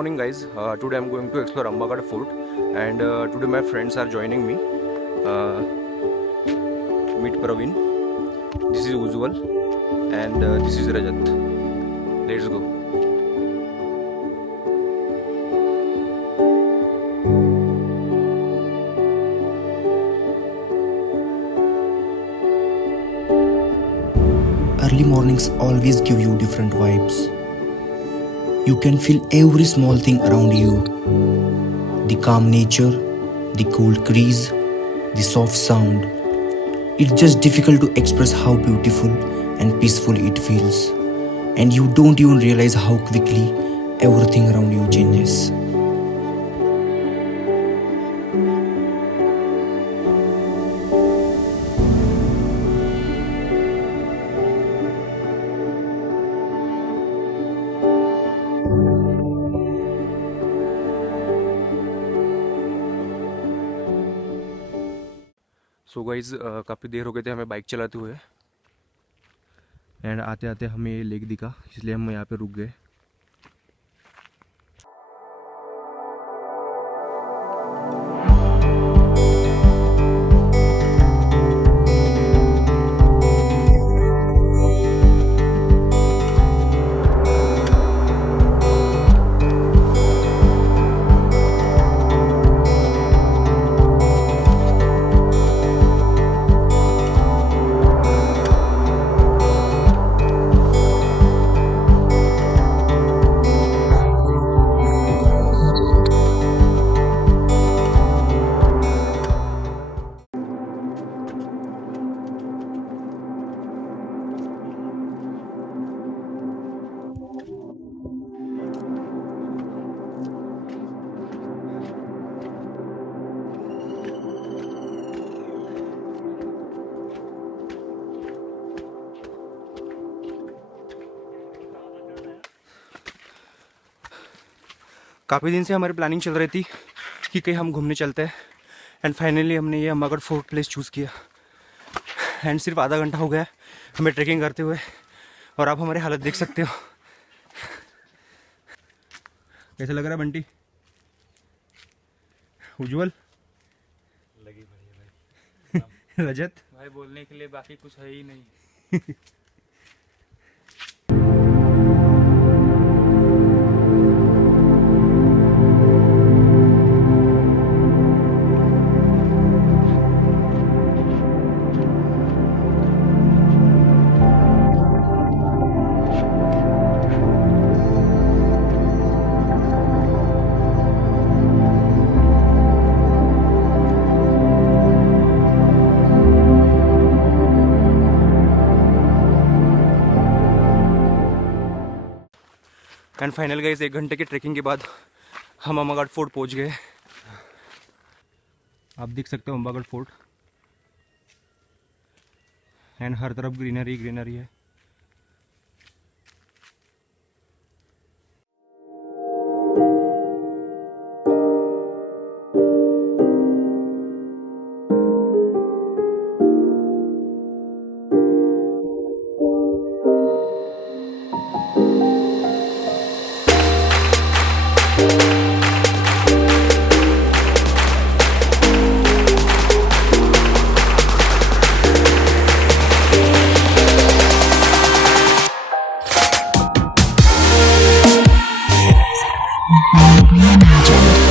morning guys. Today I'm going to explore Ambagad Fort and today my friends are joining me. Meet Pravin. This is Ujjwal and this is Rajat. Let's go. Early mornings always give you different vibes. You can feel every small thing around you. The calm nature, the cool breeze, the soft sound. It's just difficult to express how beautiful and peaceful it feels. And you don't even realize how quickly everything around you changes. So guys काफ़ी देर हो गए थे हमें बाइक चलाते हुए एंड आते आते हमें ये लेक दिखा, इसलिए हम यहाँ पे रुक गए. काफ़ी दिन से हमारी प्लानिंग चल रही थी कि कहीं हम घूमने चलते हैं एंड फाइनली हमने ये अम्बागढ़ फोर्ट प्लेस चूज़ किया एंड सिर्फ आधा घंटा हो गया हमें ट्रैकिंग करते हुए और आप हमारी हालत देख सकते हो. कैसा लग रहा है बंटी? उज्जवल लगी बढ़िया भाई. रजत भाई बोलने के लिए बाकी कुछ है ही नहीं. एंड फाइनल गाइस 1 घंटे की ट्रैकिंग के बाद हम अम्बागढ़ फोर्ट पहुंच गए. आप देख सकते हो अम्बागढ़ फोर्ट एंड हर तरफ ग्रीनरी ग्रीनरी है. Reimagined